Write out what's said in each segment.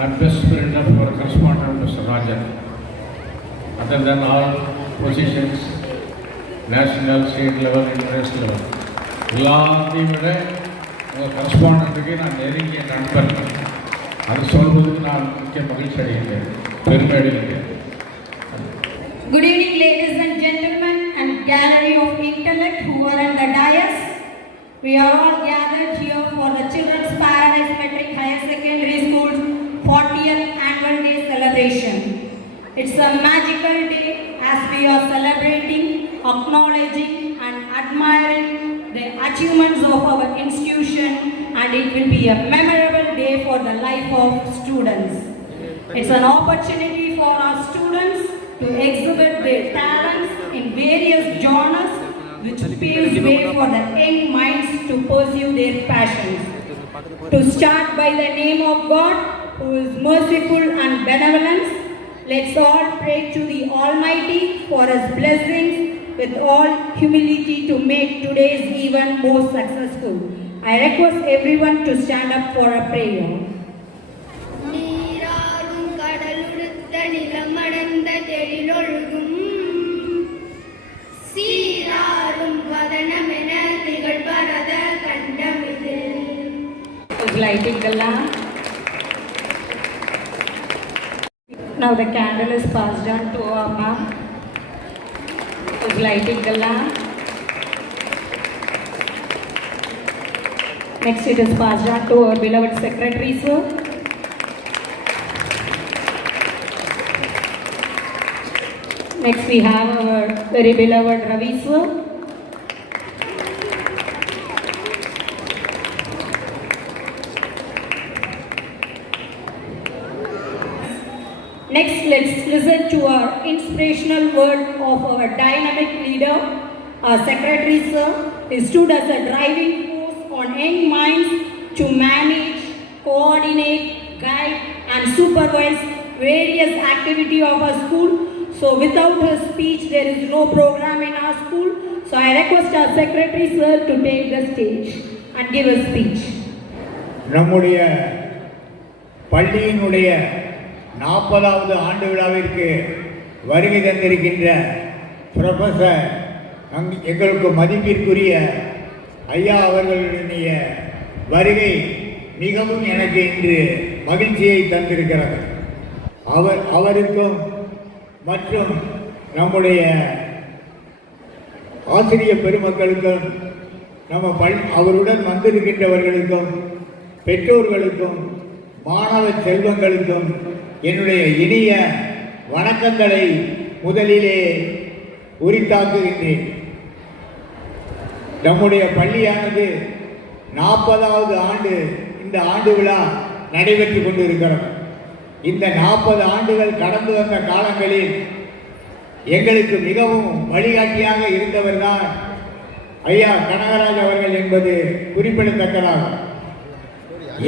and best friend of our correspondent Mr. Rajan. Other than all positions, national, state level, international level, எல்லாத்தையும் விட உங்கள் கரஸ்பாண்டண்ட்டுக்கு நான் நெருங்கிய நண்பன். அது சொல்வதற்கு நான் முக்கிய மகிழ்ச்சி அடைகிறேன், பெருமை அடைகிறேன். Good evening, ladies and gentlemen, and gallery of intellect who are on the dais. We are all gathered here for the Children's Paradise Metric Higher Secondary School's 40th Annual Day celebration. It's a magical day as we are celebrating, acknowledging and admiring the achievements of our institution, and it will be a memorable day for the life of students. It's an opportunity for our students to exhibit their talents in various genres, which paves way for the young minds to pursue their passions. To start by the name of God, who is merciful and benevolent, let's all pray to the Almighty for His blessings with all humility to make today's event more successful. I request everyone to stand up for a prayer. Lighting the lamp. Now the candle is passed on to our mom. Lighting the lamp. Next it is passed on to our beloved secretary, sir. Next we have our very beloved Ravi, sir. Next, let's listen to our inspirational word of our dynamic leader, our secretary, sir. He stood as a driving force on young minds to manage, coordinate, guide and supervise various activities of our school. So without his speech, there is no program in our school. So I request our secretary, sir, to take the stage and give a speech. நம்முடைய பள்ளியினுடைய 40வது ஆண்டு விழாவிற்கு வருகை தந்திருக்கின்ற professor எங்களுக்கு மதிப்பிற்குரிய ஐயா அவர்களுடைய வருகை மிகவும் எனக்கு இன்று மகிழ்ச்சியை தந்திருக்கிறது. அவருக்கும் மற்றும் நம்முடைய ஆசிரியர் பெருமக்களுக்கும் அவருடன் வந்திருக்கின்றவர்களுக்கும் பெற்றோர்களுக்கும் மாணவ செல்வங்களுக்கும் என்னுடைய இனிய வணக்கங்களை முதலிலே உரித்தாக்குகின்றேன். நம்முடைய பள்ளியானது 40வது ஆண்டு இந்த ஆண்டு விழா நடைபெற்று கொண்டிருக்கிறது. இந்த 40 ஆண்டுகள் கடந்து வந்த காலங்களில் எங்களுக்கு மிகவும் வழிகாட்டியாக இருந்தவர்தான் ஐயா கனகராஜ் அவர்கள் என்பது குறிப்பிடத்தக்கதாகும்.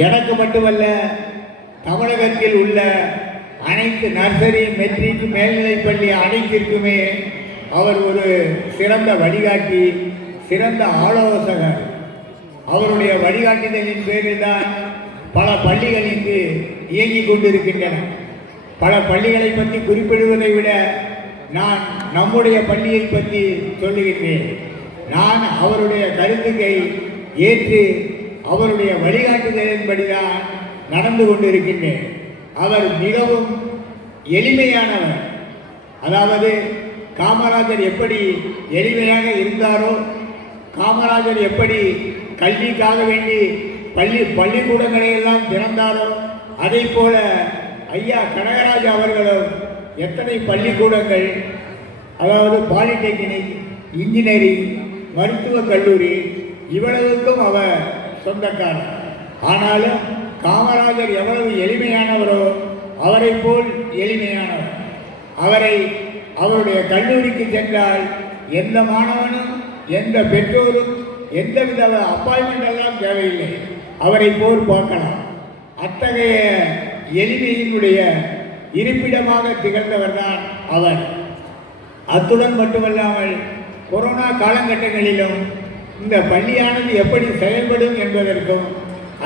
எனக்கு மட்டுமல்ல, தமிழகத்தில் உள்ள அனைத்து நர்சரி, மெட்ரிக், மேல்நிலைப்பள்ளி அனைத்திற்குமே அவர் ஒரு சிறந்த வழிகாட்டி, சிறந்த ஆலோசகர். அவருடைய வழிகாட்டுதலின் பேரில் தான் பல பள்ளிகள் இங்கு இயங்கிக் கொண்டிருக்கின்றன. பல பள்ளிகளை பற்றி குறிப்பிடுவதை விட நான் நம்முடைய பள்ளியை பற்றி சொல்லுகின்றேன். நான் அவருடைய கருத்துக்கை ஏற்று அவருடைய வழிகாட்டுதலின்படிதான் நடந்து கொண்டிருக்கின்றேன். அவர் மிகவும் எளிமையானவர். அதாவது காமராஜர் எப்படி எளிமையாக இருந்தாரோ, காமராஜர் எப்படி கல்விக்காக வேண்டி பள்ளிக்கூடங்களை எல்லாம் திறந்தாரோ, அதை போல ஐயா கனகராஜ் அவர்களும் எத்தனை பள்ளிக்கூடங்கள், அதாவது பாலிடெக்னிக், இன்ஜினியரிங், மருத்துவக் கல்லூரி, இவ்வளவுக்கும் அவர் சொந்தக்காரர். ஆனாலும் காமராஜர் எவ்வளவு எளிமையானவரோ அவரை போல் எளிமையானவர். அவருடைய கல்லூரிக்கு சென்றால் எந்த மாணவனும் எந்த பெற்றோரும் எந்தவித அப்பாயின்மெண்ட் எல்லாம் தேவையில்லை, அவரை போல் பார்க்கலாம். அத்தகைய எளிமையினுடைய இருப்பிடமாக திகழ்ந்தவர் தான் அவர். அத்துடன் மட்டுமல்லாமல் கொரோனா காலகட்டங்களிலும் இந்த பள்ளியானது எப்படி செயல்படும் என்பதற்கும்,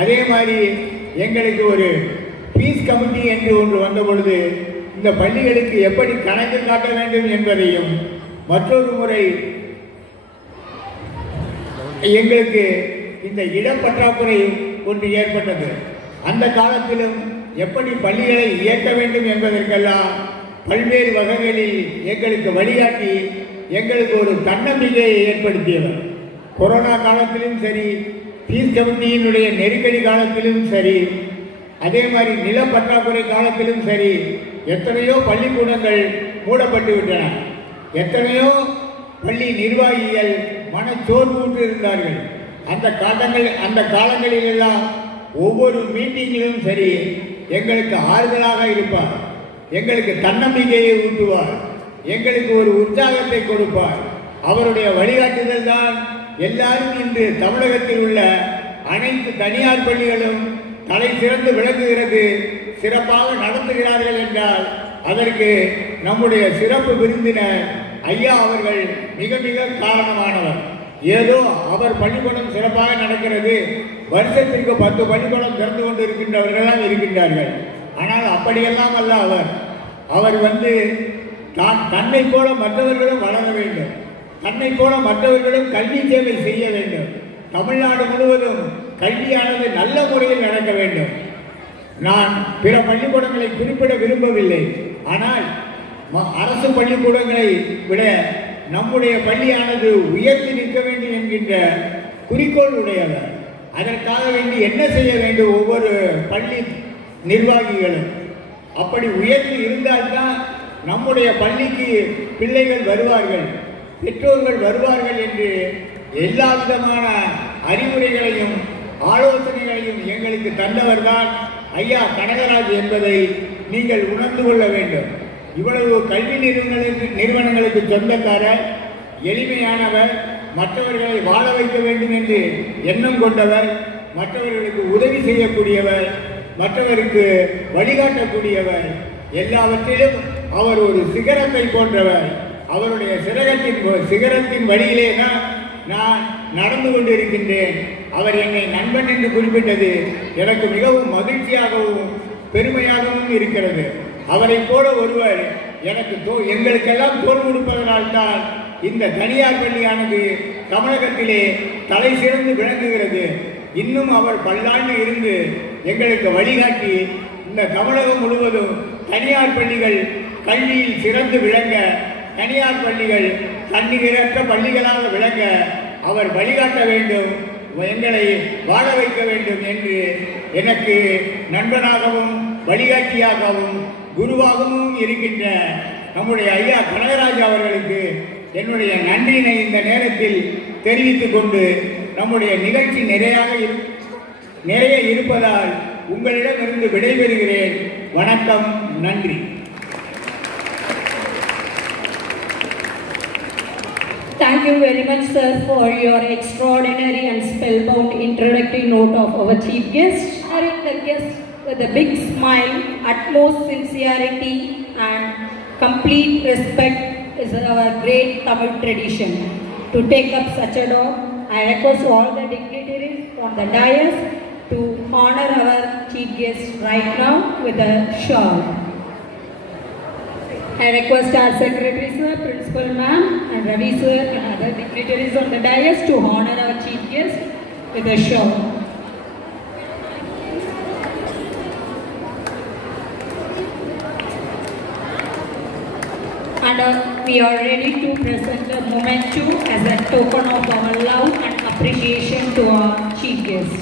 அதே மாதிரி எங்களுக்கு ஒரு பீஸ் பீஸ் கமிட்டி என்று ஒன்று வந்த பொழுது இந்த பள்ளிகளுக்கு எப்படி கணக்கு காட்ட வேண்டும் என்பதையும் மற்றொரு முறை எங்களுக்கு இந்த இடப்பற்றாக்குறை ஒன்று ஏற்பட்டது. அந்த காலத்திலும் எப்படி பள்ளிகளை இயக்க வேண்டும் என்பதற்கெல்லாம் பல்வேறு வகைகளில் எங்களுக்கு வழிகாட்டி எங்களுக்கு ஒரு தன்னம்பிக்கையை ஏற்படுத்தியவர். கொரோனா காலத்திலும் சரி, பீஸ் கமிட்டியினுடைய நெருக்கடி காலத்திலும் சரி, அதே மாதிரி நிலப்பற்றாக்குறை காலத்திலும் சரி, எத்தனையோ பள்ளிக்கூடங்கள் மூடப்பட்டு விட்டன. எத்தனையோ பள்ளி நிர்வாகிகள் மனச்சோர்வுற்று இருந்தார்கள். அந்த காலங்களிலெல்லாம் ஒவ்வொரு மீட்டிங்கிலும் சரி எங்களுக்கு ஆறுதலாக இருப்பார், எங்களுக்கு தன்னம்பிக்கையை ஊட்டுவார், எங்களுக்கு ஒரு உற்சாகத்தை கொடுப்பார். அவருடைய வழிகாட்டுதல் தான் எல்லாரும் இன்று தமிழகத்தில் உள்ள அனைத்து தனியார் பள்ளிகளும் தலை சிறந்து விளங்குகிறது, சிறப்பாக நடத்துகிறார்கள் என்றால் அதற்கு நம்முடைய சிறப்பு விருந்தினர் ஐயா அவர்கள் மிக மிக காரணமானவர். ஏதோ அவர் பள்ளிக்கூடம் சிறப்பாக நடக்கிறது, வருஷத்திற்கு 10 பள்ளிக்கூடம் திறந்து கொண்டு இருக்கின்றவர்களாம் இருக்கின்றார்கள். ஆனால் அப்படியெல்லாம் அல்ல. அவர் தன்னை போல மற்றவர்களும் வளர வேண்டும், தன்னை போல மற்றவர்களும் கல்வி சேவை செய்ய வேண்டும். தமிழ்நாடு முழுவதும் கல்வியானது நல்ல முறையில் நடக்க வேண்டும். நான் பிற பள்ளிக்கூடங்களை குறிப்பிட விரும்பவில்லை. ஆனால் அரசு பள்ளிக்கூடங்களை விட நம்முடைய பள்ளியானது உயர்த்தி நிற்க வேண்டும் என்கின்ற குறிக்கோள் உடையவர். அதற்காக வேண்டி என்ன செய்ய வேண்டும் ஒவ்வொரு பள்ளி நிர்வாகிகளும்? அப்படி உயர்த்தி இருந்தால்தான் நம்முடைய பள்ளிக்கு பிள்ளைகள் வருவார்கள், பெற்றோர்கள் வருவார்கள் என்று எல்லா விதமான அறிவுரைகளையும் ஆலோசனைகளையும் எங்களுக்கு தந்தவர்தான் ஐயா கனகராஜ் என்பதை நீங்கள் உணர்ந்து கொள்ள வேண்டும். இவ்வளவு கல்வி நிறுவனங்களுக்கு சொந்தக்காரர், எளிமையானவர், மற்றவர்களை வாழ வைக்க வேண்டும் என்று எண்ணம் கொண்டவர், மற்றவர்களுக்கு உதவி செய்யக்கூடியவர், மற்றவருக்கு வழிகாட்டக்கூடியவர், எல்லாவற்றிலும் அவர் ஒரு சிகரத்தை போன்றவர். அவருடைய சிகரத்தின் வழியிலே தான் நான் நடந்து கொண்டிருக்கின்றேன். அவர் என்னை நண்பன் என்று குறிப்பிட்டது எனக்கு மிகவும் மகிழ்ச்சியாகவும் பெருமையாகவும் இருக்கிறது. அவரை போல ஒருவர் எங்களுக்கெல்லாம் தோல் கொடுப்பதனால்தான் இந்த தனியார் பள்ளியானது தமிழகத்திலே தலை சிறந்து விளங்குகிறது. இன்னும் அவர் பல்லாண்டு இருந்து எங்களுக்கு வழிகாட்டி இந்த தமிழகம் முழுவதும் தனியார் பள்ளிகள் கல்வியில் சிறந்து விளங்க, தனியார் பள்ளிகள் தன்னிகரற்ற பள்ளிகளாக விளங்க அவர் வழிகாட்ட வேண்டும், எங்களை வாழ வைக்க வேண்டும் என்று எனக்கு நண்பனாகவும் வழிகாட்டியாகவும் குருவாகவும் இருக்கின்ற நம்முடைய ஐயா கனகராஜ் அவர்களுக்கு என்னுடைய நன்றியினை இந்த நேரத்தில் தெரிவித்துக் கொண்டு, நம்முடைய நிகழ்ச்சி நிறைய இருப்பதால் உங்களிடமிருந்து விடைபெறுகிறேன். வணக்கம், நன்றி. Thank you very much, sir, for your extraordinary and spellbound introductory note of our chief guest. Honoring the guest with a big smile, utmost sincerity and complete respect is our great Tamil tradition. To take up such a dog, I request all the dignitaries on the dais to honor our chief guest right now with a shawl. I request our secretary sir, principal ma'am and Ravi sir and other dignitaries on the dais to honor our chief guest with a shawl. And we are ready to present a memento as a token of our love and appreciation to our chief guest.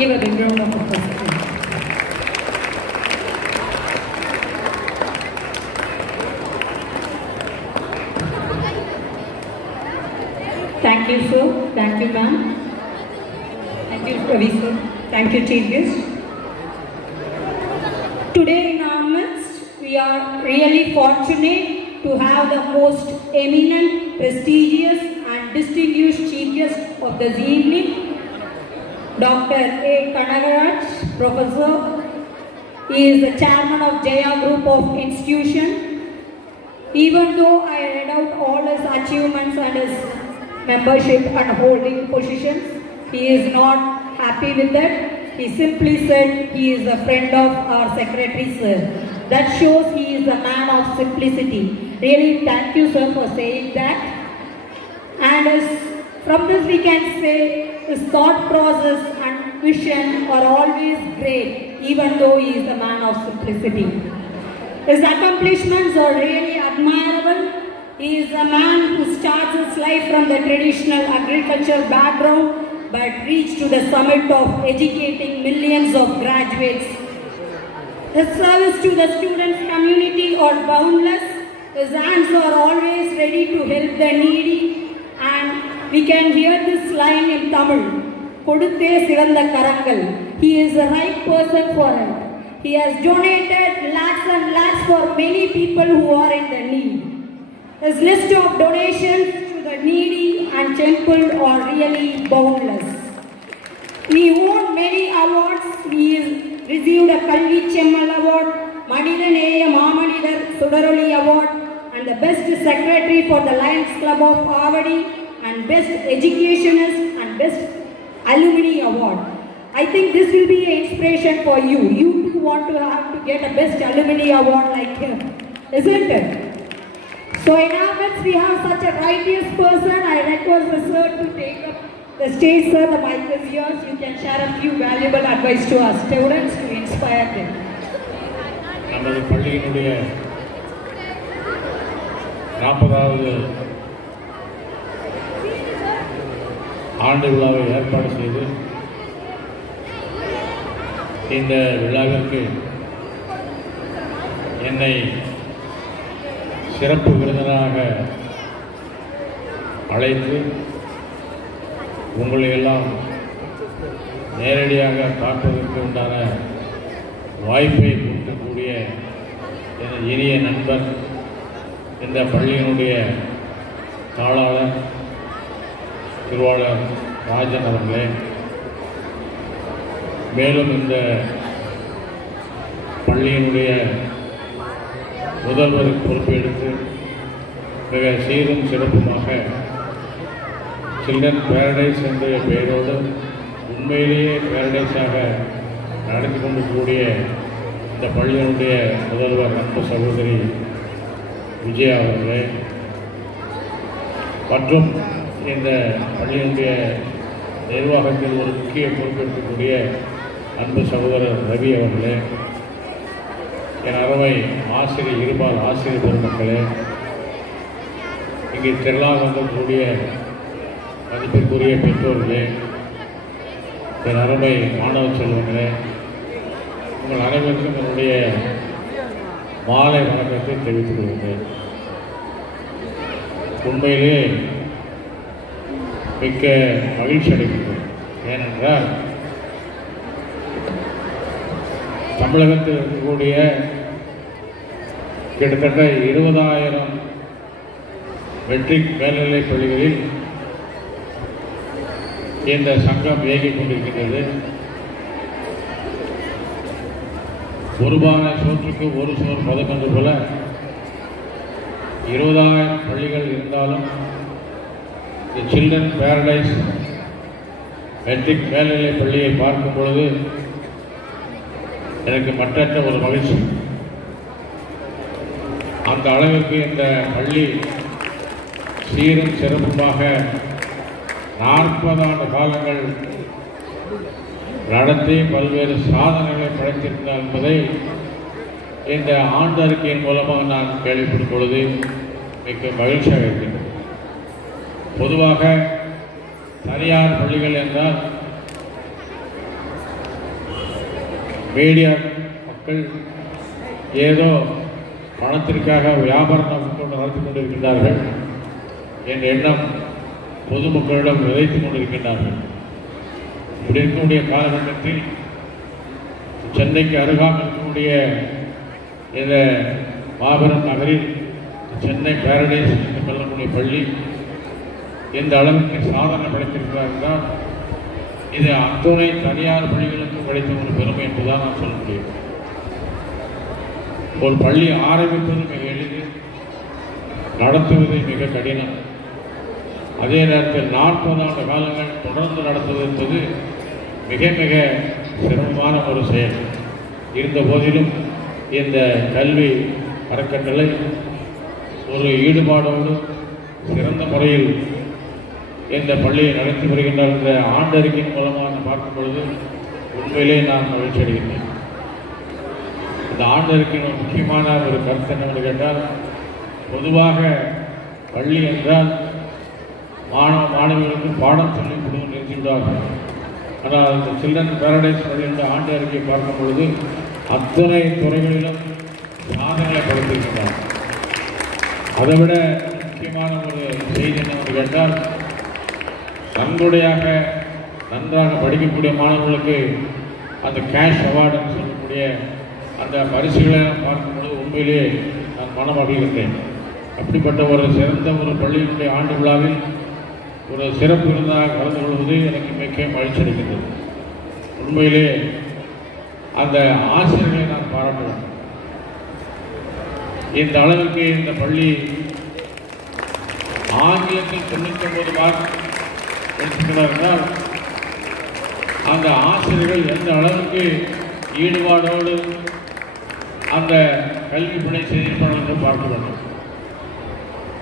Give a big round of applause. Thank you, sir. Thank you, ma'am. Thank you, Ravi, sir. Thank you, chief guest. Today in our midst, we are really fortunate to have the most eminent, prestigious and distinguished chief guest of this evening, Dr. A. Kanagaraj, Professor. He is the chairman of Jaya Group of Institution. Even though I read out membership and holding positions. He is not happy with that. He simply said he is a friend of our secretary, sir. That shows he is a man of simplicity. Really, thank you, sir, for saying that. And from this we can say his thought process and vision are always great, even though he is a man of simplicity. His accomplishments are really admirable. He is a man who starts his life from the traditional agricultural background but reached to the summit of educating millions of graduates. His service to the students' community are boundless. His hands are always ready to help the needy, and we can hear this line in Tamil, Koduthe Sivanda Karangal. He is the right person for it. He has donated lakhs and lakhs for many people who are in the need. His list of donations to the needy and temple are really boundless. He won many awards. He received a Kalvi Chemmal Award, Manidaneya Mamanidar Sudaroli Award, and the Best Secretary for the Lions Club of Avadi, and Best Educationist and Best Alumni Award. I think this will be an inspiration for you. You too want to have to get a Best Alumni Award like him, isn't it? So in our midst we have such a righteous person. I request the sir to take up the stage, sir. The mic is yours. You can share a few valuable advice to our students to inspire them. நமது பள்ளியினுடைய 40வது ஆண்டு விழாவை ஏற்பாடு செய்து இந்த விழாவிற்கு என்னை சிறப்பு விருந்தினராக அழைத்து உங்களை எல்லாம் நேரடியாக பார்ப்பதற்கு உண்டான வாய்ப்பை கொடுக்கக்கூடிய எனது இனிய நண்பர், இந்த பள்ளியினுடைய தாளாளர் திருவாளர் ராஜன் அவர்களே, மேலும் இந்த பள்ளியினுடைய முதல்வர் பொறுப்பெடுத்து மிக சீரும் சிறப்புமாக சில்ட்ரன் பேரடைஸ் என்ற பெயரோடு உண்மையிலேயே பேரடைஸாக நடத்தி கொண்டிருக்கக்கூடிய இந்த பள்ளியினுடைய முதல்வர் அன்பு சகோதரி விஜயா அவர்களே, மற்றும் இந்த பள்ளியினுடைய நிர்வாகத்தில் ஒரு முக்கிய பொறுப்பெடுக்கக்கூடிய அன்பு சகோதரர் ரவி அவர்களே, என் அருமை ஆசிரியர் இருபால் ஆசிரியர் பெருமக்களே, இங்கே திரளாக வந்திருக்கக்கூடிய மதிப்பிற்குரிய பெற்றோர்களே, என் அருமை மாணவ செல்வங்களே, உங்கள் அனைவருக்கும் என்னுடைய மாலை வணக்கத்தை தெரிவித்துக் கொள்கிறேன். உண்மையிலே மிக்க மகிழ்ச்சி அடைகின்றோம். ஏனென்றால் தமிழகத்தில் இருக்கக்கூடிய கிட்டத்தட்ட 20,000 மெட்ரிக் மேல்நிலைப் பள்ளிகளில் இந்த சங்கம் இயங்கிக் கொண்டிருக்கின்றது. ஒருபான சோற்றுக்கு ஒரு சோர் பதக்கொண்டு போல 20,000 பள்ளிகள் இருந்தாலும் இந்த சில்ட்ரன் பேரடைஸ் மெட்ரிக் மேல்நிலைப் பள்ளியை பார்க்கும் பொழுது எனக்கு மற்றற்ற ஒரு மகிழ்ச்சி. அந்த அளவிற்கு இந்த பள்ளி சீரும் சிறப்புமாக 40 ஆண்டு காலங்கள் நடத்தி பல்வேறு சாதனைகளை படைத்திருந்தார் என்பதை இந்த ஆண்டு அறிக்கையின் மூலமாக நான் கேள்விப்படும் பொழுது மிக மகிழ்ச்சியாக இருக்கின்றது. பொதுவாக தனியார் பள்ளிகள் என்றால் மீடியா மக்கள் ஏதோ பணத்திற்காக வியாபாரம் நடத்தி கொண்டிருக்கின்றார்கள் என்ற எண்ணம் பொதுமக்களிடம் விதைத்துக் கொண்டிருக்கின்றார்கள். இப்படி இருக்கக்கூடிய காலகட்டத்தில் சென்னைக்கு அருகாமல் இருக்கக்கூடிய இந்த மாபெரும் நகரில் சென்னை பேரடைஸ் என்று சொல்லக்கூடிய பள்ளி இந்த அளவுக்கு சாதனை படைத்திருக்கிறார் என்றால் இது அத்துணை தனியார் பள்ளிகளுக்கு கிடைத்த ஒரு பெருமை என்றுதான் நான் சொல்ல முடியும். ஒரு பள்ளி ஆரம்பிப்பது மிக எளிது, நடத்துவது மிக கடினம். அதே நேரத்தில் 40 ஆண்டு காலங்கள் தொடர்ந்து நடத்துவது என்பது மிக மிக சிரமமான ஒரு செயல். இருந்த போதிலும் இந்த கல்வி அறக்கட்டளை ஒரு ஈடுபாடோடு சிறந்த முறையில் இந்த பள்ளியை நடத்தி வருகின்ற இந்த ஆண்டறிக்கையின் மூலமாக பார்க்கும் பொழுது உண்மையிலே நான் மகிழ்ச்சி அடைகின்றேன். இந்த ஆண்டறிக்கையின் முக்கியமான ஒரு கருத்து என்னவென்று கேட்டால், பொதுவாக பள்ளி என்றால் மாணவர்களுக்கு பாடம் சொல்லிக் கொடுத்து நிறுத்திவிடுவார்கள். ஆனால் இந்த சில்ட்ரன் பேரடைஸ் பள்ளி என்ற ஆண்டு அறிக்கையை பார்க்கும் பொழுது அத்தனை துறைகளிலும் சாதனைகளை படுத்திருக்கிறார். அதைவிட முக்கியமான ஒரு செய்தி என்னவென்று கேட்டால், நன்கொடையாக நன்றாக படிக்கக்கூடிய மாணவர்களுக்கு அந்த கேஷ் அவார்டுன்னு சொல்லக்கூடிய அந்த பரிசுகளை பார்க்கும்பொழுது உண்மையிலேயே நான் மனமகிழ்கின்றேன். அப்படிப்பட்ட ஒரு சிறந்த ஒரு பள்ளியினுடைய ஆண்டு விழாவில் ஒரு சிறப்பு விருந்தாக கலந்து கொள்வது எனக்கு மிக மகிழ்ச்சி அளிக்கின்றது. உண்மையிலே அந்த ஆசிரியர்களை நான் பாராட்டுவேன். இந்த அளவுக்கு இந்த பள்ளி ஆங்கிலத்தில் 99 மார்க் எடுத்துக்கிறார் என்றால் அந்த ஆசிரியர்கள் எந்த அளவுக்கு ஈடுபாடோடு அந்த கல்வி பணி செய்திருப்பார்கள் என்று பார்க்க வேண்டும்.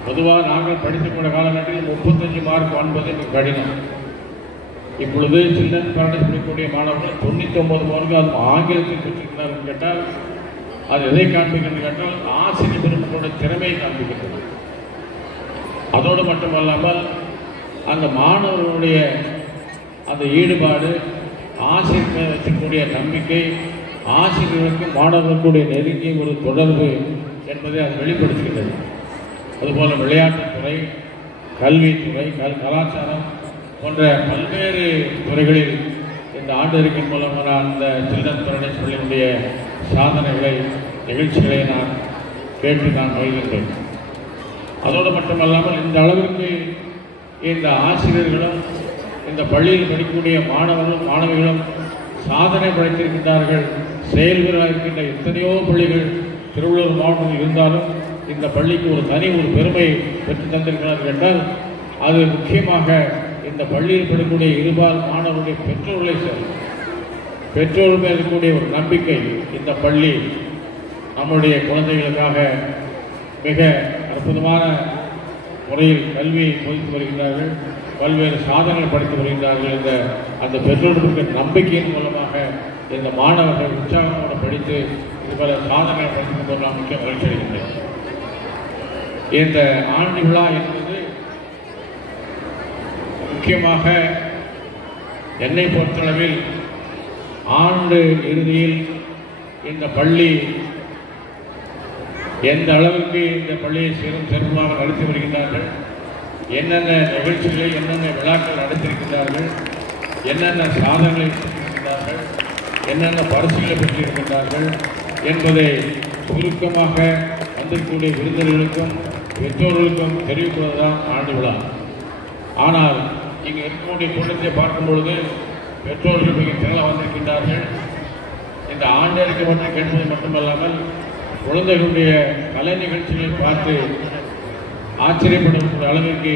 பொதுவாக நாங்கள் படித்துக்கூட காலகட்டத்தில் 35 மார்க் வாங்குவது மிக கடினம். இப்பொழுது சில்ட்ரன் பேரடைஸ் படிக்கக்கூடிய மாணவர்கள் 99 மார்க்கு அது ஆங்கிலத்தில் பெற்றிருக்கிறார்கள் கேட்டால் அது எதை காண்பிக்கிறது கேட்டால் ஆசிரியர் பெருமக்களோட திறமையை காண்பிக்கின்றது. அதோடு மட்டுமல்லாமல் அந்த மாணவர்களுடைய அந்த ஈடுபாடு, ஆசிரியர் வைக்கக்கூடிய நம்பிக்கை, ஆசிரியர்களுக்கு மாணவர்களுடைய நெருங்கிய ஒரு தொடர்பு என்பதை அது வெளிப்படுத்துகின்றது. அதுபோல் விளையாட்டுத்துறை, கல்வித்துறை, கலாச்சாரம் போன்ற பல்வேறு துறைகளில் இந்த ஆண்டறிக்கையின் மூலமான அந்த சில்ட்ரன் பேரடைஸ் பள்ளியினுடைய சாதனைகளை, நிகழ்ச்சிகளை நான் கேட்டு நான் மகிழ்கின்றேன். அதோடு மட்டுமல்லாமல் இந்த அளவிற்கு இந்த ஆசிரியர்களும் இந்த பள்ளியில் படிக்கக்கூடிய மாணவர்களும் மாணவிகளும் சாதனை படைத்திருக்கின்றார்கள். செயல்பெறாக இருக்கின்ற எத்தனையோ பள்ளிகள் திருவள்ளூர் மாவட்டத்தில் இருந்தாலும் இந்த பள்ளிக்கு ஒரு பெருமை பெற்று தந்திருக்கிறார்கள் என்றால் அது முக்கியமாக இந்த பள்ளியில் படிக்கக்கூடிய இருபால் மாணவர்களுடைய பெற்றோர்களை பெற்றோர் மேல் இருக்கக்கூடிய ஒரு நம்பிக்கை. இந்த பள்ளி நம்முடைய குழந்தைகளுக்காக மிக அற்புதமான முறையில் கல்வியை போதித்து வருகின்றார்கள், பல்வேறு சாதனைகள் படித்து வருகின்றார்கள். அந்த பெற்றோர்களுக்கு நம்பிக்கையின் மூலமாக இந்த மாணவர்கள் உற்சாகத்தோடு படித்து இதுபோல சாதனைகளை படித்து நான் முக்கிய மகிழ்ச்சி அடைகின்றேன். இந்த ஆண்டு விழா என்பது முக்கியமாக என்னை பொறுத்தளவில் ஆண்டு இறுதியில் இந்த பள்ளி எந்த அளவுக்கு இந்த பள்ளியை சிறப்பாக நடத்தி வருகின்றார்கள், என்னென்ன நிகழ்ச்சிகளை என்னென்ன விழாக்கள் நடத்தியிருக்கின்றார்கள், என்னென்ன சாதனைகளை பெற்றிருக்கின்றார்கள், என்னென்ன பரிசுகளை பெற்றிருக்கின்றார்கள் என்பதை சுருக்கமாக வந்திருக்கக்கூடிய விருந்தினர்களுக்கும் பெற்றோர்களுக்கும் தெரிவிப்பதுதான் ஆண்டு விழா. ஆனால் இங்கே இருக்கக்கூடிய கூட்டத்தை பார்க்கும் பொழுது பெற்றோர்கள் மிக திரள வந்திருக்கின்றார்கள். இந்த ஆண்டு அறிக்கை மட்டும் கேட்பது மட்டுமல்லாமல் குழந்தைகளுடைய கலை நிகழ்ச்சிகளை பார்த்து ஆச்சரியப்படும் அளவிற்கு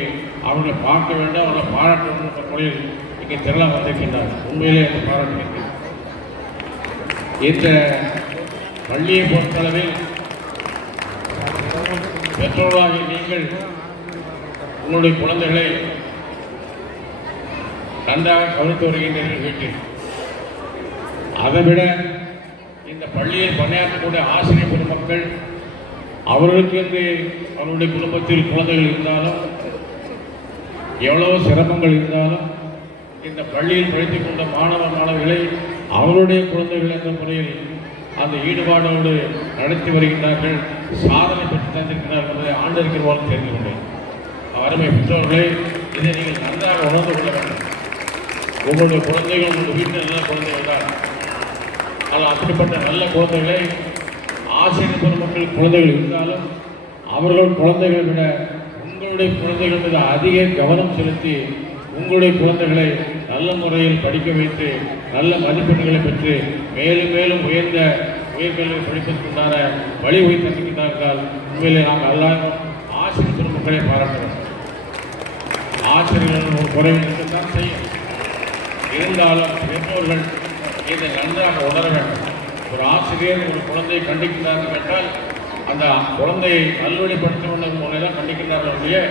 அவர்களை பார்க்க வேண்டும், அவர்களை பாராட்ட வேண்டும் என்ற முறையில் இங்கே திரள வந்திருக்கின்றார். உண்மையிலே அதை பாராட்டுகின்றேன். இந்த பள்ளியை பொறுத்தளவில் பெற்றோர்களாக நீங்கள் உங்களுடைய குழந்தைகளை நன்றாக கவனித்து வருகின்றீர்கள் வீட்டில். அதைவிட இந்த பள்ளியில் பணியாற்றக்கூடிய ஆசிரியர் பெருமக்கள் அவர்களுக்கு என்று அவருடைய குடும்பத்தில் குழந்தைகள் இருந்தாலும் எவ்வளவு சிரமங்கள் இருந்தாலும் இந்த பள்ளியில் படித்துக் கொண்ட மாணவர்களை அவருடைய குழந்தைகள் என்ற முறையில் அந்த ஈடுபாடோடு நடத்தி வருகின்றார்கள், சாதனை பெற்று தந்திருக்கிறார்கள் என்பதை ஆண்டறிக்கை மூலம் தெரிந்து கொண்டேன். அருமை பெற்றோர்களே, இதை நீங்கள் நன்றாக உணர்ந்து கொள்ள வேண்டும். உங்களுடைய குழந்தைகள் உங்களுடைய வீட்டில் நல்ல குழந்தைகள் தான். ஆனால் அப்படிப்பட்ட நல்ல குழந்தைகளை ஆசிரியர் பெருமக்கள் குழந்தைகள் இருந்தாலும் அவர்கள் குழந்தைகளை விட உங்களுடைய குழந்தைகள் மீது அதிக கவனம் செலுத்தி உங்களுடைய குழந்தைகளை நல்ல முறையில் படிக்க வைத்து நல்ல மதிப்பெண்களை பெற்று மேலும் மேலும் உயர்கல்வி படிப்பதற்குண்டான வழி தந்திருக்கின்றார்கள். உண்மையிலே நாம் எல்லாரும் ஆசிரியர் பெருமக்களை பாராட்டுகிறோம். ஆசிரியர்கள் ஒரு குறைவு இருக்கத்தான் செய்யும். இருந்தாலும் பெற்றோர்கள் இதை நன்றாக உணர வேண்டும். ஒரு ஆசிரியர் ஒரு குழந்தையை கண்டிக்கிறார் கேட்டால் அந்த குழந்தையை நல்வழிப்படுத்துவதன் மூலம் தான் கண்டிக்கின்றார்களே,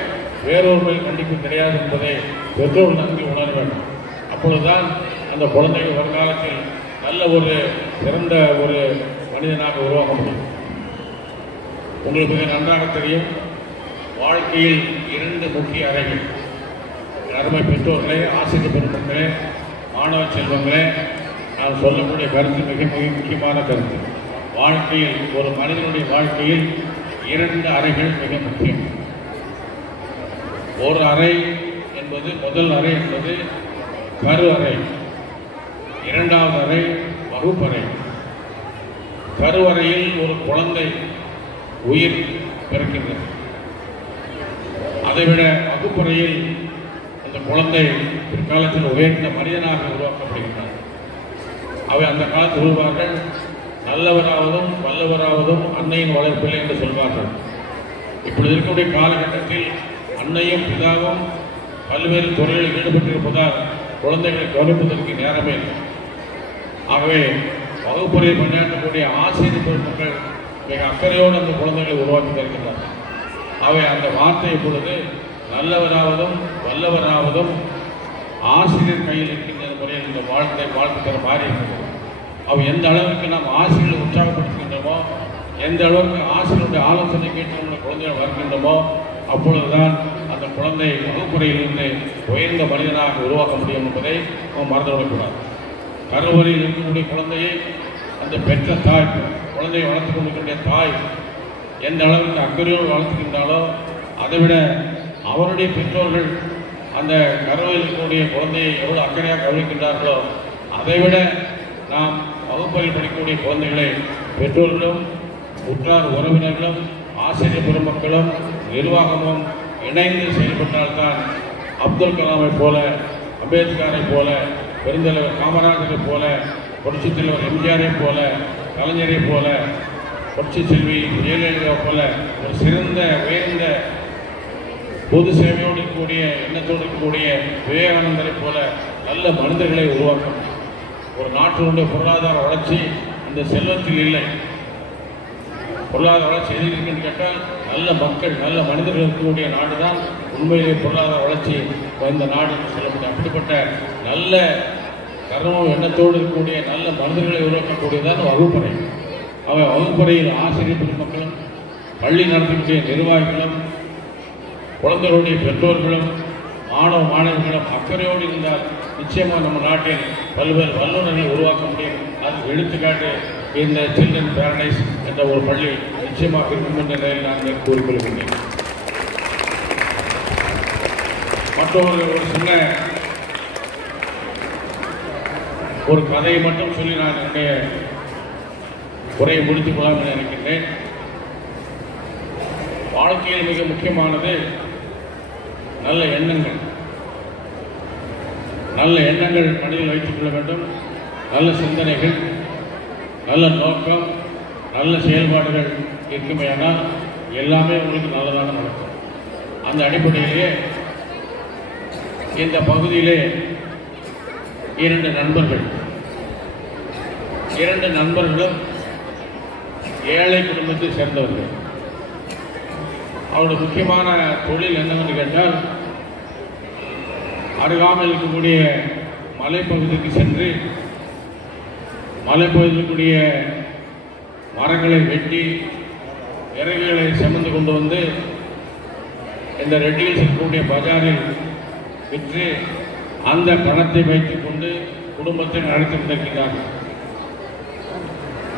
வேறொரு கண்டிப்பு கிடையாது என்பதை பெற்றோர்கள் நன்கு உணர வேண்டும். அப்பொழுதுதான் அந்த குழந்தைகள் வருங்காலத்தில் நல்ல ஒரு சிறந்த ஒரு மனிதனாக உருவாக்க முடியும். உங்களுக்கு மிக நன்றாக தெரியும், வாழ்க்கையில் 2 முக்கிய அறைகள். அருமை பெற்றோர்களே, ஆசிரியர் பெருமக்களே, மாணவ செல்வங்களே, நான் சொல்லக்கூடிய கருத்து மிக மிக முக்கியமான கருத்து. வாழ்க்கையில் ஒரு மனிதனுடைய வாழ்க்கையில் 2 அறைகள் மிக முக்கியம். ஒரு அறை என்பது, முதல் அறை என்பது கரு அறை, 2வது அறை வகுப்பறை. கருவறையில் ஒரு குழந்தை உயிர் பிறக்கின்றது. அதைவிட வகுப்பறையில் அந்த குழந்தை பிற்காலத்தில் உயர்ந்த மனிதனாக உருவாக்கப்படுகின்றார். அவை அந்த காலத்தில் உருவார்கள், நல்லவராவதும் வல்லவராவதும் அன்னையின் வளர்ப்பில்லை என்று சொல்வார்கள். இப்பொழுது இருக்கக்கூடிய காலகட்டத்தில் அன்னையும் பிதாவும் பல்வேறு துறைகளில் ஈடுபட்டிருப்பதால் குழந்தைகளை கவனிப்பதற்கு நேரமே இல்லை. ஆகவே வகுப்பறையில் பணியாற்றக்கூடிய ஆசிரியர் பெருமக்கள் மிக அக்கறையோடு அந்த குழந்தைகளை உருவாக்கி தருகின்றனர். அவை அந்த வார்த்தை இப்பொழுது நல்லவராவதும் வல்லவராவதும் ஆசிரியர் கையில் இருக்கின்ற முறையில் இந்த வாழ்த்து தர மாறி இருக்கிறது. அவை எந்த அளவிற்கு நாம் ஆசிரியர்களை உற்சாகப்படுத்துகின்றோமோ, எந்த அளவுக்கு ஆசிரியருடைய ஆலோசனை கேட்டு நம்முடைய குழந்தைகள் வருகின்றோமோ, அப்பொழுதுதான் அந்த குழந்தை வகுப்பறையிலிருந்து உயர்ந்த மனிதனாக உருவாக்க முடியும் என்பதை நாம் மறந்துவிடக்கூடாது. கருவறையில் இருக்கக்கூடிய குழந்தையை அந்த பெற்ற தாய், குழந்தையை வளர்த்து கொண்டிருக்கின்ற தாய் எந்த அளவுக்கு அக்கறையோடு வளர்த்துக்கின்றாலோ, அதைவிட அவருடைய பெற்றோர்கள் அந்த கருவில் இருக்கக்கூடிய குழந்தையை எவ்வளோ அக்கறையாக கவனிக்கின்றார்களோ, அதைவிட நாம் வகுப்பறையில் படிக்கக்கூடிய குழந்தைகளை பெற்றோர்களும் உற்றார் உறவினர்களும் ஆசிரியர் பெருமக்களும் நிர்வாகமும் இணைந்து செயல்பட்டால்தான் அப்துல் கலாமை போல, அம்பேத்கரை போல, பெருந்தலைவர் காமராஜரை போல, புரட்சித் தலைவர் எம்ஜிஆரை போல, கலைஞரை போல, புரட்சி செல்வி ஜெயலலிதா போல ஒரு சிறந்த உயர்ந்த பொது சேவையோடு இருக்கக்கூடிய எண்ணத்தோடு இருக்கக்கூடிய விவேகானந்தரை போல நல்ல மனிதர்களை உருவாக்கும். ஒரு நாட்டினுடைய பொருளாதார வளர்ச்சி இந்த செல்வத்தில் இல்லை. பொருளாதார வளர்ச்சி எதில் இருக்குன்னு கேட்டால் நல்ல மக்கள், நல்ல மனிதர்கள் இருக்கக்கூடிய நாடு தான் உண்மையிலே பொருளாதார வளர்ச்சி இந்த நாடு என்று சொல்ல முடியும். அப்படிப்பட்ட நல்ல கர்ம எண்ணத்தோடு இருக்கக்கூடிய நல்ல மனிதர்களை உருவாக்கக்கூடியதான் வகுப்பறை. அவை வகுப்பறையில் ஆசிரியர் பெருமக்களும் பள்ளி நடத்தக்கூடிய நிர்வாகிகளும் குழந்தைகளுடைய பெற்றோர்களும் மாணவ மாணவர்களும் அக்கறையோடு இருந்தால் நிச்சயமாக நம்ம நாட்டில் பல்வேறு வல்லுநர்களை உருவாக்க முடியும். அது எடுத்துக்காட்டு இந்த சில்ட்ரன் பேரடைஸ் என்ற ஒரு பள்ளி நிச்சயமாக இருக்கும் என்ற நிலையில் நான் கூறிக்கொள்கின்றேன். மற்றொரு ஒரு சின்ன ஒரு கதையை மட்டும் சொல்லி நான் என்னுடைய உரையை முடித்துக் கொள்ளலாம் என நினைக்கின்றேன். வாழ்க்கையில் மிக முக்கியமானது நல்ல எண்ணங்கள். நல்ல எண்ணங்கள் மனதில் வைத்துக் கொள்ள வேண்டும். நல்ல சிந்தனைகள், நல்ல நோக்கம், நல்ல செயல்பாடுகள் இருக்குமேயானால் எல்லாமே உங்களுக்கு நல்லதாக நடக்கும். அந்த அடிப்படையிலே இந்த பகுதியிலே 2 நண்பர்களும் ஏழை குடும்பத்தை சேர்ந்தவர்கள். அவருடைய முக்கியமான தொழில் என்னவென்று கேட்டால், அருகாமையில் இருக்கக்கூடிய மலைப்பகுதிக்கு சென்று மலைப்பகுதியில் இருக்கக்கூடிய மரங்களை வெட்டி இறகுகளை சுமந்து கொண்டு வந்து இந்த ரெட்டியில் இருக்கக்கூடிய பஜாரில் விற்று அந்த பணத்தை வைத்துக் கொண்டு குடும்பத்தை நடத்தி கொண்டிருக்கிறார்கள்.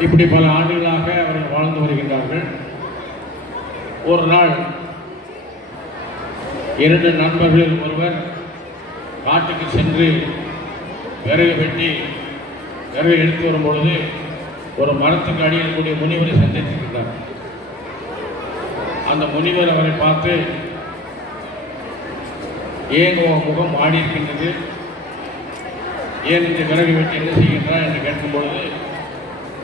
இப்படி பல ஆண்டுகளாக அவர்கள் வாழ்ந்து வருகின்றார்கள். ஒரு நாள் 2 நண்பர்களில் ஒருவர் காட்டுக்கு சென்று விறகு வெட்டி விறகு எடுத்து வரும்பொழுது ஒரு மரத்துக்கு அடியில் இருக்கக்கூடிய முனிவரை சந்தித்திருக்கிறார். அந்த முனிவர் அவரை பார்த்து, ஏன் உன் முகம் ஆடி இருக்கின்றது, ஏன் இந்த விறகு வெட்டி என்ன செய்கின்றார் என்று கேட்கும்பொழுது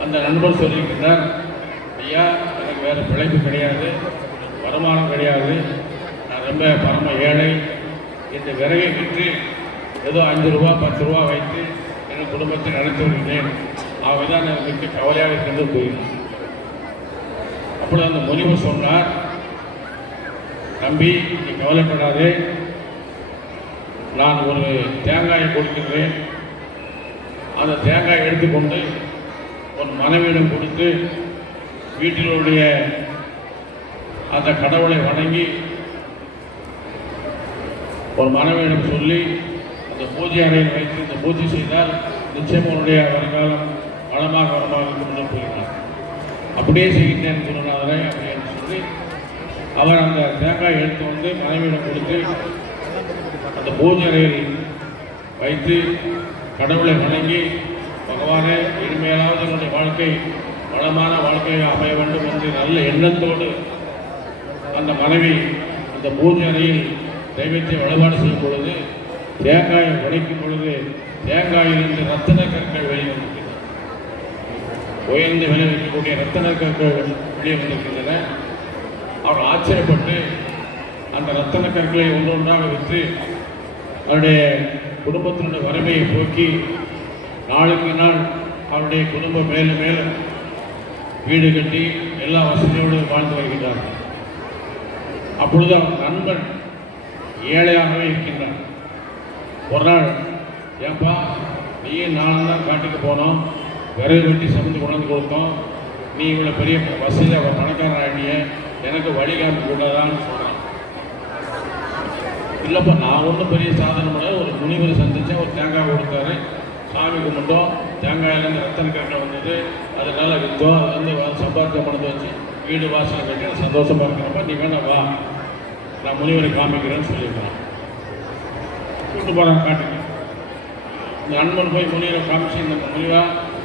அந்த நண்பர் சொல்லியிருக்கின்றார், ஐயா, எனக்கு வேறு பிழைப்பு கிடையாது, வருமானம் கிடையாது, நான் ரொம்ப பரம ஏழை, இந்த விறகை விற்று ஏதோ 5 ரூபா 10 ரூபா வைத்து என் குடும்பத்தை நடத்தி வருகிறேன். ஆகவேதான் நான் மிக்க கவலையாக இருக்கின்ற போயிருந்தேன். அப்பொழுது அந்த முனிவர் சொன்னார், தம்பி நீ கவலைப்படாதே, நான் ஒரு தேங்காயை கொடுக்கின்றேன். அந்த தேங்காயை எடுத்துக்கொண்டு ஒரு மனைவியிடம் கொடுத்து வீட்டிலுடைய அந்த கடவுளை வணங்கி ஒரு மனைவியிடம் சொல்லி அந்த பூஜை அறையில் வைத்து இந்த பூஜை செய்தால் நிச்சயம் உன்னுடைய வருங்காலம் வளமாக இருக்கும் என்று கூறினார். அப்படியே செய்கின்றேன் குருநாதரை அப்படின்னு சொல்லி அவர் அந்த தேங்காய் எடுத்து வந்து மனைவியிடம் கொடுத்து அந்த பூஜை அறையில் வைத்து கடவுளை வணங்கி, பகவானே இனிமேலாவது என்னுடைய வாழ்க்கை வளமான வாழ்க்கையாக அமைய வேண்டும் என்று நல்ல எண்ணத்தோடு அந்த மனைவி அந்த பூஜை அறையில் தெய்வத்தை வழிபாடு செய்யும் பொழுது தேங்காயை உடைக்கும் பொழுது தேங்காயிலிருந்து ரத்தன கற்கள் வெளியே வந்திருக்கின்றன. உயர்ந்து விளைவிக்கக்கூடிய ரத்தன கற்கள் வெளியே வந்திருக்கின்றன. அவர் ஆச்சரியப்பட்டு அந்த ரத்தன கற்களை ஒன்றொன்றாக விற்று அவருடைய குடும்பத்தினுடைய வறுமையை போக்கி நாளுக்கு நாள் அவருடைய குடும்பம் மேலும் மேலும் வீடு கட்டி எல்லா வசதியோடு வாழ்ந்து வருகின்றார். அப்பொழுது அவர் நண்பன் ஏழையாகவே இருக்கின்றார். ஒரு நாள், ஏன்பா நீயும் நானும் தான் காட்டுக்கு போனோம், விறகு வெட்டி சமைத்து கொண்டாந்து கொடுத்தோம், நீ இவ்வளோ பெரிய வசதியாக பணக்காரன் ஆகிய, எனக்கு வழிகாட்டு கூடாதான்னு சொல்கிறான். இல்லைப்பா நான் ஒன்றும் பெரிய சாதனை பண்ண, ஒரு முனிவரை சந்தித்தேன், ஒரு தேங்காய் கொடுத்தாரு, சாமி கும்பிட்டோம், தேங்காயிலேருந்து ரத்தன கற்கள் வந்தது, அதனால் விற்றோம், அது வந்து சம்பாதிக்க பணத்தை வச்சு வீடு வாசலை கட்டி சந்தோஷமாக இருக்கிறப்ப நீ வேணா வா, நான் முனிவரை காமிக்கிறேன்னு சொல்லியிருக்கிறேன். கூப்பிட்டு போகிறாங்க காட்டுக்கு. இந்த நண்பன் போய் முனிவரை காமிச்சு, இந்த முனிவா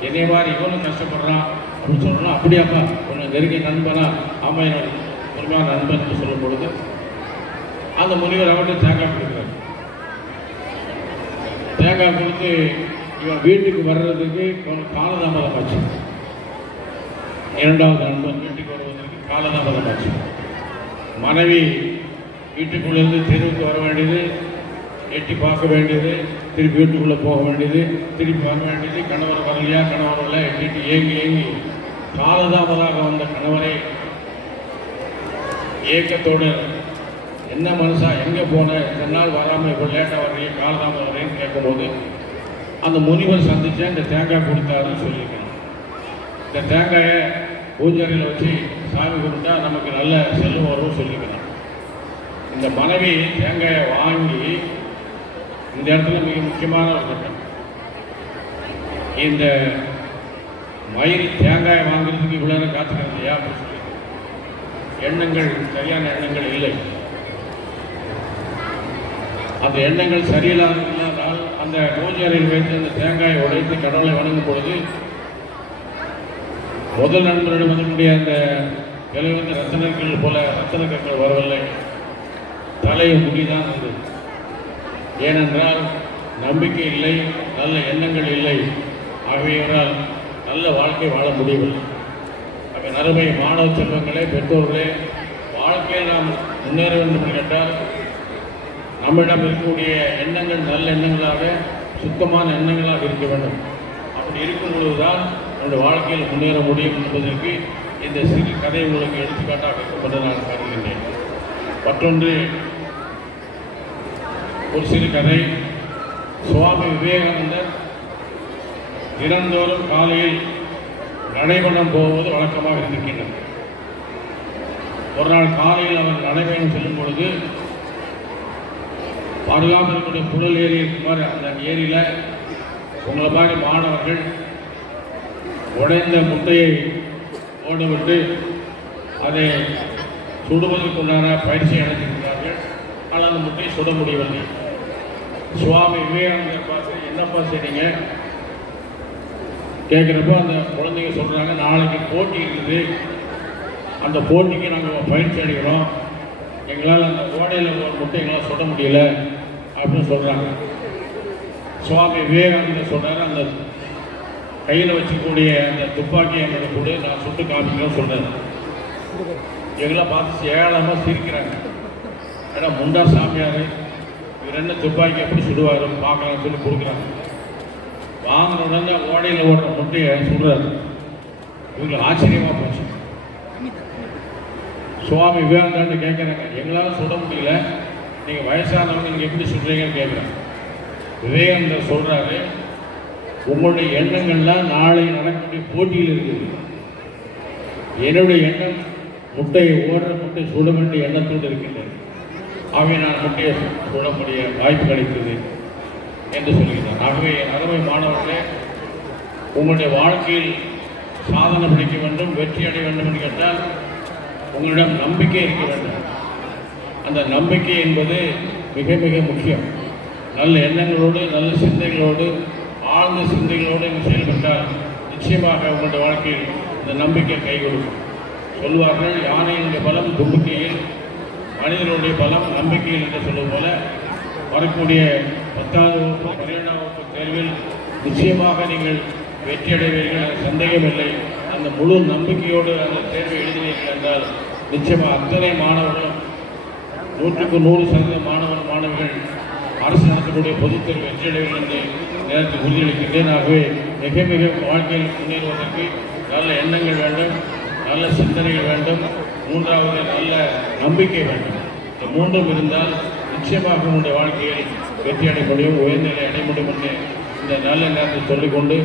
என்னைய மாதிரி இவனும் கஷ்டப்படுறான் அப்படின்னு சொல்லணும். அப்படியாப்பா உன்னை நெருங்கிய நண்பனா? ஆமாம் என்னோட உண்மையான நண்பன் என்று சொல்லும் பொழுது அந்த முனிவர் அவர்கிட்ட தேங்காய் கொடுக்குறாரு. தேங்காய் கொடுத்து இவன் வீட்டுக்கு வர்றதுக்கு கொஞ்சம் காலதாமதமாச்சு. இரண்டாவது நண்பன் வீட்டுக்கு வருவதற்கு காலதாமதமாச்சு. மனைவி வீட்டுக்குள்ளேருந்து தெருவுக்கு வர வேண்டியது, எட்டி பார்க்க வேண்டியது, திருப்பி வீட்டுக்குள்ளே போக வேண்டியது, திருப்பி வர வேண்டியது, கணவர் வரலையா கணவர் வரல எட்டிட்டு ஏங்கி காலதாமதாக வந்த கணவரை ஏக்கத்தோடு, என்ன மனுஷா எங்கே போன, 2 நாள் வராமல் இப்போ லேட்டாக வர்றீங்க, காலதாமதம் வர்றீங்கன்னு கேட்கும்போது அந்த முனிவர் சந்தித்தேன், இந்த தேங்காய் கொடுத்தாருன்னு சொல்லியிருக்கேன். இந்த தேங்காயை பூஜையில் வச்சு சாமி கொடுத்தா நமக்கு நல்ல செல்வம் வரும்னு சொல்லியிருக்கேன். இந்த மனைவி தேங்காயை வாங்கி, இந்த இடத்துல மிக முக்கியமான ஒரு கட்டம், இந்த மயிறு தேங்காயை வாங்குறதுக்கு இவ்வளோ நேரம் காத்துக்கிறது இல்லையா அப்படின்னு சொல்லி எண்ணங்கள் சரியான எண்ணங்கள் இல்லை. அந்த எண்ணங்கள் சரியில்லாததால் அந்த பூஜை அறையில் வைத்து அந்த தேங்காயை உடைத்து கடவுளை வணங்கும் பொழுது முதல் நண்பரிடம் வரக்கூடிய அந்த விலை வந்து ரத்தனங்கள் போல ரத்தன கற்கள் வரவில்லை, தலையை முடிதான் இருந்தது. ஏனென்றால் நம்பிக்கை இல்லை, நல்ல எண்ணங்கள் இல்லை, ஆகியவரால் நல்ல வாழ்க்கை வாழ முடியவில்லை. ஆக நறுமை மாணவ செல்வங்களே, பெற்றோர்களே, வாழ்க்கையில் நாம் முன்னேற வேண்டும் என்று கேட்டால் நம்மிடம் இருக்கக்கூடிய எண்ணங்கள் நல்ல எண்ணங்களாக, சுத்தமான எண்ணங்களாக இருக்க வேண்டும். அப்படி இருக்கும் பொழுதுதான் நம்முடைய வாழ்க்கையில் முன்னேற முடியும் என்பதற்கு இந்த சிறு கதை உங்களுக்கு எடுத்துக்காட்டாக இருக்கப்பட்டு நான் கருதுகின்றேன். மற்றொன்று ஒரு சிறு கதை. சுவாமி விவேகானந்தர் தினந்தோறும் காலையில் நடைபயணம் போவது வழக்கமாக இருக்கின்றனர். ஒரு நாள் காலையில் அவர் நடைபயணம் செல்லும் பொழுது அருகாமல் இருக்கக்கூடிய புழல் ஏரி இருக்குமாறு அந்த ஏரியில் உங்களை மாதிரி மாணவர்கள் உடைந்த முட்டையை ஓடவிட்டு அதை சுடுவதற்குண்டான பயிற்சியை நடத்தியிருக்கிறார்கள். ஆனால் அந்த முட்டையை சுட முடியவில்லை. சுவாமி விவேகானந்தர் பார்த்து, என்னப்பா செய்றீங்க கேட்குறப்போ அந்த குழந்தைங்க சொல்கிறாங்க, நாளைக்கு போட்டி இருக்குது, அந்த போட்டிக்கு நாங்கள் பயிற்சி அடைகிறோம், எங்களால் அந்த ஓடையில் ஒரு முட்டை எங்களால் சுட முடியல அப்படின்னு சொல்கிறாங்க. சுவாமி விவேகானந்தர் சொல்கிறார், அந்த கையில் வச்சுக்கூடிய அந்த துப்பாக்கி என்னோட கூட நான் சுட்டு காமிக்கிறேன்னு சொல்கிறேன். எங்களாம் பார்த்து ஏழாமல் சிரிக்கிறாங்க. ஏன்னா முண்டா சாமியார் இவர் என்ன துப்பாக்கி எப்படி சுடுவார் பார்க்கலாம்னு சொல்லி கொடுக்குறாங்க. வாங்கின உடனே ஓடையில் ஓடுற முட்டையை சுடுறாரு. இவங்களுக்கு ஆச்சரியமாக போச்சு. சுவாமி விவேகானந்தா கேட்குறாங்க, எங்களால் சுட முடியல, நீங்கள் வயசானவங்க நீங்கள் எப்படி சுடுறீங்கன்னு கேட்குறாங்க. விவேகானந்தர் சொல்கிறாரு, உங்களுடைய எண்ணங்கள்லாம் நாளை நடக்கக்கூடிய போட்டியில் இருக்குது. என்னுடைய எண்ணம் முட்டையை ஓடுற முட்டை சுட வேண்டிய எண்ணத்தோடு இருக்கின்றது. ஆகவே நான் முட்டையை சுட முடிய வாய்ப்பு கிடைத்தது என்று சொல்கிறார். ஆகவே அருமை மாணவர்களே, உங்களுடைய வாழ்க்கையில் சாதனை படிக்க வேண்டும், வெற்றி அடைய வேண்டும் என்று கேட்டால் உங்களிடம் நம்பிக்கை இருக்க வேண்டும். அந்த நம்பிக்கை என்பது மிக மிக முக்கியம். நல்ல எண்ணங்களோடு, நல்ல சிந்தைகளோடு, ஆழ்ந்த சிந்தைகளோடு நீங்கள் செயல்பட்டால் நிச்சயமாக உங்களுடைய வாழ்க்கையில் இந்த நம்பிக்கை கை கொடுக்கும். சொல்வார்கள், யானையினுடைய பலம் தும்பிக்கையில், மனிதனுடைய பலம் நம்பிக்கையில் என்று சொல்லும் போல வரக்கூடிய 10ஆவது வகுப்பு 12ஆம் வகுப்பு தேர்வில் நிச்சயமாக நீங்கள் வெற்றி அடைவீர்கள், சந்தேகமில்லை. அந்த முழு நம்பிக்கையோடு அந்த தேர்வை எழுதினீர்கள் என்றால் நிச்சயமாக அத்தனை மாணவர்களும் 100க்கு 100% மாணவர்கள் அரசு நடத்தக்கூடிய பொதுத் தேர்வு வெற்றி அடைவீர்கள் என்று நேரத்தில் உறுதியளிக்கின்றேன். ஆகவே மிக மிக வாழ்க்கையில் முன்னேறுவதற்கு நல்ல எண்ணங்கள் வேண்டும், நல்ல சிந்தனைகள் வேண்டும், 3வது நல்ல நம்பிக்கை வேண்டும். இந்த 3ம் இருந்தால் நிச்சயமாக உங்களுடைய வாழ்க்கையில் வெற்றி அடைய முடியும், உயர்நிலை அடைய முடியும் என்று இந்த நல்ல நேரத்தில் சொல்லிக்கொண்டு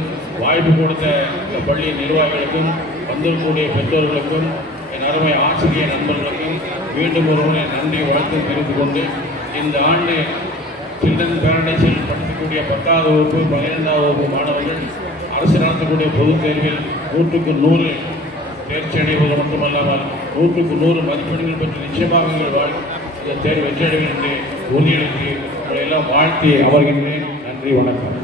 வாய்ப்பு கொடுத்த இந்த பள்ளி நிர்வாகிகளுக்கும் வந்திருக்கக்கூடிய பெற்றோர்களுக்கும் என் அருமை ஆசிரியர் நண்பர்களுக்கும் மீண்டும் ஒருமுறை நன்றி வாழ்த்து தெரிவித்துக் கொண்டு இந்த ஆண்டு சில்ட்ரன் பேரடைஸில் படிக்கக்கூடிய 10ஆவது வகுப்பு 12ஆவது வகுப்பு மாணவர்கள் அரசு நடத்தக்கூடிய பொதுத் தேர்வில் 100க்கு 100 தேர்ச்சி அடைவது மட்டுமல்லாமல் 100க்கு 100 மதிப்பெண்கள் பெற்று நிச்சயமாக இந்த தேர்வு வெற்றி அடைவது என்று உறுதியளித்து அவர்களை எல்லாம் வாழ்த்தி அமர்கின்றேன். நன்றி, வணக்கம்.